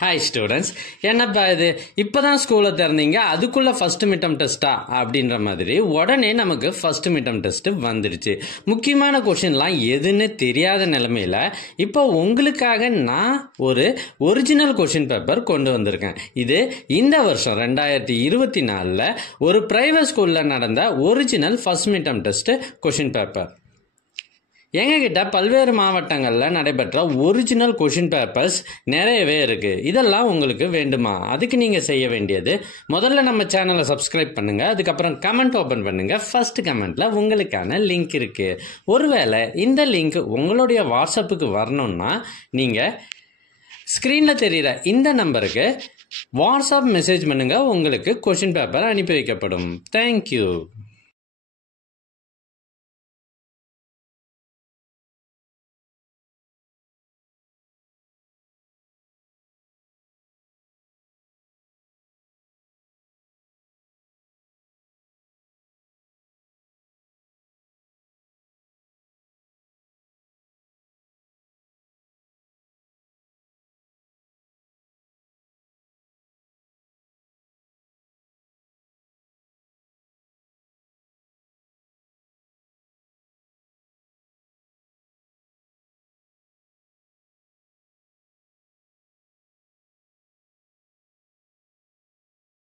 Hi students, என்னப்பா இது இப்போதான் ஸ்கூலை திறந்தீங்க, அதுக்குள்ள ஃபர்ஸ்ட் மிட்டம் டெஸ்ட்டா அப்படின்ற மாதிரி உடனே நமக்கு ஃபர்ஸ்ட் மிட்டம் டெஸ்ட் வந்துடுச்சு. முக்கியமான கொஷின்லாம் எதுன்னு தெரியாத நிலைமையில இப்போ உங்களுக்காக நான் ஒரு ஒரிஜினல் கொஷின் பேப்பர் கொண்டு வந்திருக்கேன். இது இந்த வருஷம் 2024 ஒரு பிரைவேட் ஸ்கூலில் நடந்த original first midterm test question paper. எங்ககிட்ட பல்வேறு மாவட்டங்களில் நடைபெற்ற ஒரிஜினல் கொஷின் பேப்பர்ஸ் நிறையவே இருக்குது. இதெல்லாம் உங்களுக்கு வேண்டுமா? அதுக்கு நீங்கள் செய்ய வேண்டியது, முதல்ல நம்ம சேனலை சப்ஸ்கிரைப் பண்ணுங்கள், அதுக்கப்புறம் கமெண்ட் ஓப்பன் பண்ணுங்கள். ஃபர்ஸ்ட் கமெண்ட்டில் உங்களுக்கான லிங்க் இருக்குது. ஒருவேளை இந்த லிங்க் உங்களுடைய வாட்ஸ்அப்புக்கு வரணும்னா நீங்கள் ஸ்க்ரீனில் தெரிகிற இந்த நம்பருக்கு வாட்ஸ்அப் மெசேஜ் பண்ணுங்கள், உங்களுக்கு கொஷின் பேப்பர் அனுப்பி வைக்கப்படும். தேங்க்யூ.